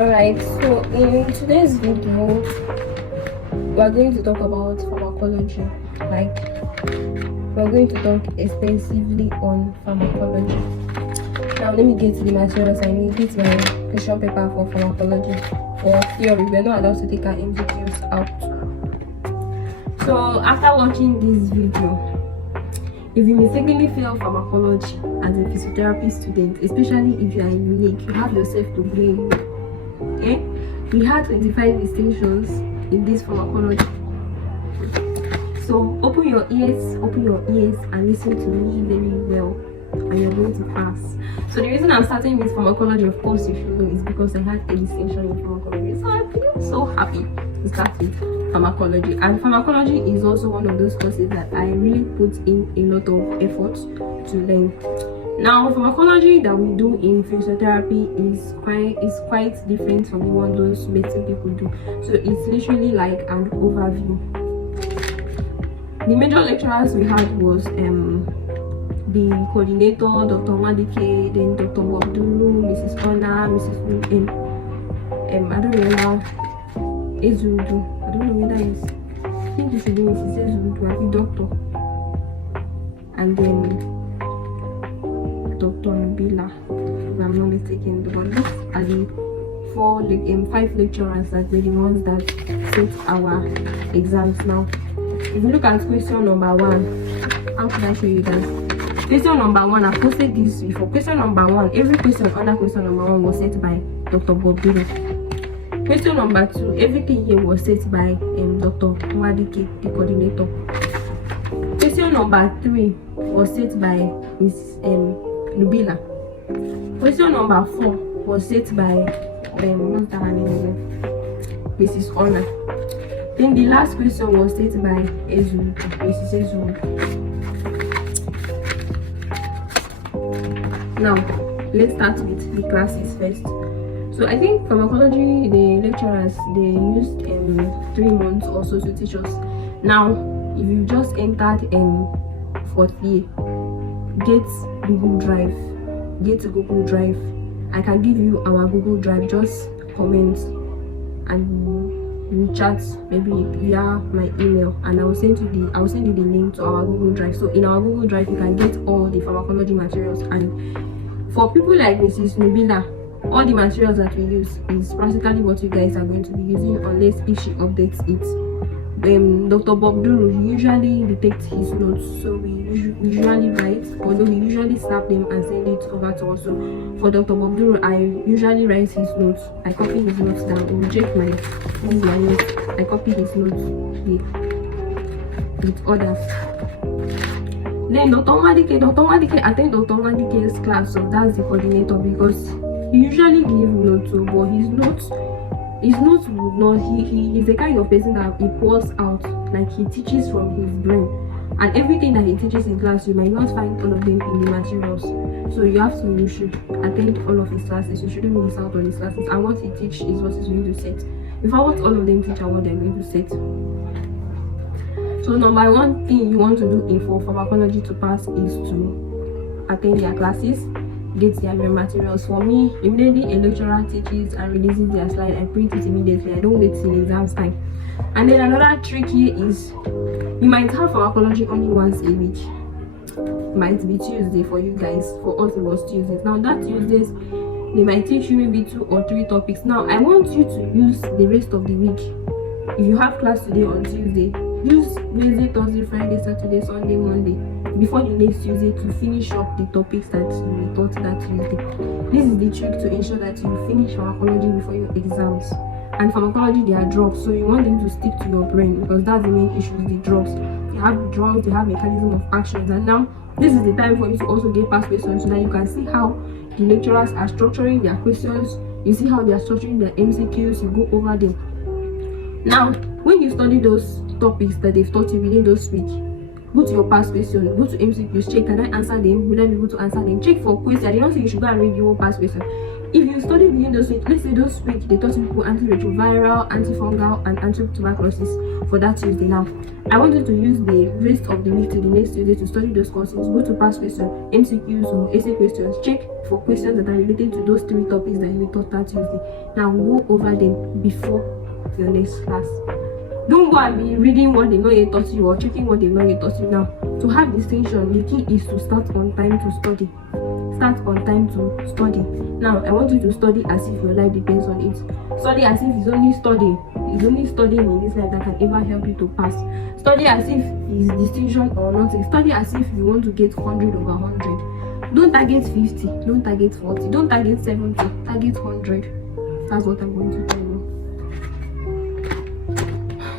Alright, so in today's video, we are going to talk about pharmacology. We're going to talk extensively on pharmacology. Now, let me get to the materials I need. This is my question paper for pharmacology. For theory, we're not allowed to take our MCQs out. So, after watching this video, if you mistakenly fail pharmacology as a physiotherapy student, especially if you are in UNEC, you have yourself to blame. Okay? We had 25 distinctions in this pharmacology. So open your ears and listen to me very well, and you're going to pass. So the reason I'm starting with pharmacology, of course you should know, is because I had a distinction in pharmacology. So I feel so happy to start with pharmacology. And pharmacology is also one of those courses that I really put in a lot of effort to learn. Now, pharmacology that we do in physiotherapy is quite different from the one those medicine people do. So it's literally like an overview. The major lecturers we had was the coordinator, Dr. Madike, then Dr. Wabdulu, Mrs. Ona, Mrs. I don't remember Ezudu. I don't know where that is. I think it should be Mrs. Ezudu, I think doctor. And then Dr. Nubila, if I'm not mistaken. But these are the 5 lecturers that were the ones that set our exams. Now, if you look at question number 1, how can I show you guys? Question number 1, I've posted this before. Question number 1, every question under question number 1 was set by Dr. Bobdino. Question number 2, everything here was set by Dr. Wadike, the coordinator. Question number 3 was set by Miss Nubila. Question number 4 was set by Mrs. Ona. Then the last question was set by Mrs. Ezu. Now, let's start with the classes first. So I think pharmacology, the lecturers, they used 3 months or so to teach us. Now, if you just entered 4th year, get to Google Drive. I can give you our Google Drive. Just comment and we chat maybe via my email, and I will send you the link to our Google Drive. So in our Google Drive you can get all the pharmacology materials, and for people like Mrs. Nubila, all the materials that we use is practically what you guys are going to be using, unless if she updates it. Dr. Bobduru usually detects his notes, so we usually write, although we usually snap them and send it over to us. So for Dr. Bobduru, I usually write his notes. I copy his notes down. I will check this is my notes. I copy his notes here with others. Then Dr. Madike, I think Dr. Madike's class, so that's the coordinator, because he usually give notes, but his notes would not, he's the kind of person that he pours out, like he teaches from his brain, and everything that he teaches in class you might not find all of them in the materials. So you should attend all of his classes. You shouldn't miss out on his classes, and what he teaches is what he's going to set. If I want all of them teach, what they're going to set. So number 1 thing you want to do for pharmacology to pass is to attend their classes, get their materials. For me, immediately a lecturer teaches and releases their slide, I print it immediately. I don't wait till exams time. And then another trick here is, you might have pharmacology only once a week. Might be Tuesday for you guys. For us it was Tuesdays. Now that Tuesdays, they might teach you maybe 2 or 3 topics. Now I want you to use the rest of the week. If you have class today on Tuesday, use Wednesday, Thursday, Friday, Saturday, Sunday, Monday, before the next Tuesday, to finish up the topics that you taught that Tuesday. This is the trick to ensure that you finish pharmacology before your exams. And pharmacology, they are drugs, so you want them to stick to your brain, because that's the main issue with the drugs. You have drugs, you have mechanism of actions, and now this is the time for you to also get past questions, so that you can see how the lecturers are structuring their questions. You see how they are structuring their MCQs. You go over them. Now, when you study those topics that they've taught you within those weeks, go to your past questions, go to MCQs, check, can I answer them? Will I be able to answer them? Check for questions. I did not say you should go and read your past question. If you study within those weeks, let's say those weeks they taught people antiretroviral, antifungal, and antituberculosis for that Tuesday. Now, I want you to use the rest of the week to the next Tuesday to study those courses. Go to past questions, MCQs or essay questions. Check for questions that are related to those 3 topics that you taught that Tuesday. Now, go over them before your next class. Don't go and be reading what they know you taught you or checking what they know you taught you. Now, to have distinction, the key is to start on time to study. Start on time to study. Now, I want you to study as if your life depends on it. Study as if it's only studying. It's only studying in this life that can ever help you to pass. Study as if it's distinction or nothing. Study as if you want to get 100 over 100. Don't target 50. Don't target 40. Don't target 70. Target 100. That's what I'm going to tell you.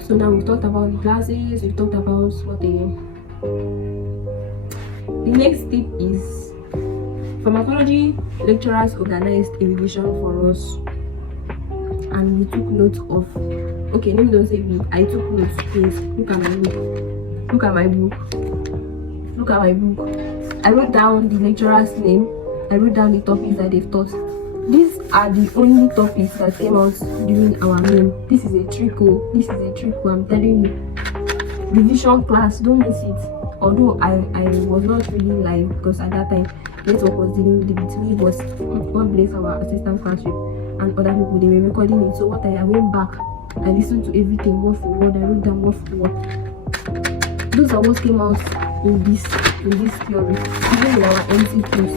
So now we've talked about the classes. We've talked about what the next tip is pharmacology lecturers organized a revision for us, and we took note of, okay, let me don't say we, I took notes. Please look at my book. Look at my book. Look at my book. I wrote down the lecturer's name. I wrote down the topics that they've taught. These are the only topics that came out during our name. This is a trickle. This is a trickle. I'm telling you. Revision class, don't miss it. Although I was not really live because at that time network was dealing with it with me, but God bless our assistant classroom and other people, they were recording it. So what I went back, I listened to everything word for word. I wrote down word for word. Those are what came out in this theory. Even in our MCQs,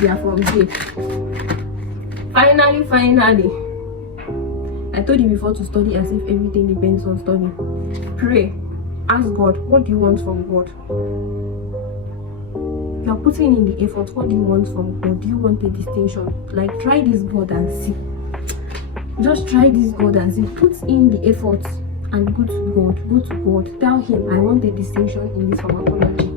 they are from here. Finally, I told you before to study as if everything depends on study. Pray. Ask God, what do you want from God? You are putting in the effort. What do you want from God? Do you want a distinction? Like, try this God and see. Just try this God and see. Put in the effort and go to God. Go to God. Tell Him, I want a distinction in this pharmacology.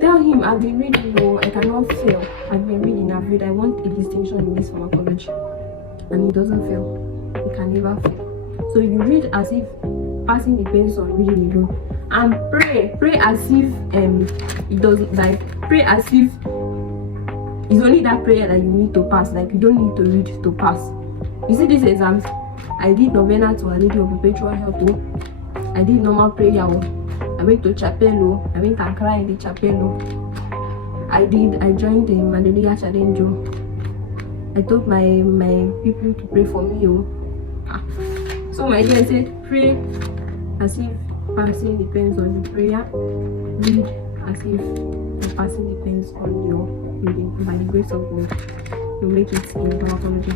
Tell Him, I've been reading, no, I cannot fail. I've been reading, I've read, I want a distinction in this pharmacology. And it doesn't fail. It can never fail. So you read as if passing depends on reading alone, and pray as if it doesn't, like, pray as if it's only that prayer that you need to pass. Like, you don't need to read to pass. You see these exams, I did novena to Our Lady of Perpetual Help. I did normal prayer. I went to chapel. I went and cried in the chapel. I joined the Hallelujah Challenge. I told my people to pray for me. So my dear said, pray as if passing depends on the prayer. Read as if the passing depends on your reading. By the grace of God, you make it in pharmacology.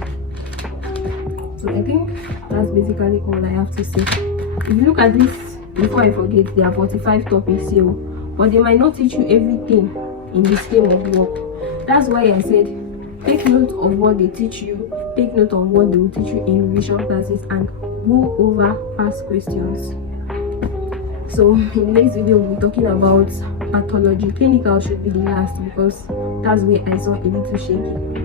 So I think that's basically all I have to say. If you look at this, before I forget, there are 45 topics here, but they might not teach you everything in the scheme of work. That's why I said, take note of what they teach you, take note of what they will teach you in revision classes, and go over past questions. So in the next video we'll be talking about pathology. Clinical should be the last because that's where I saw a little shaky.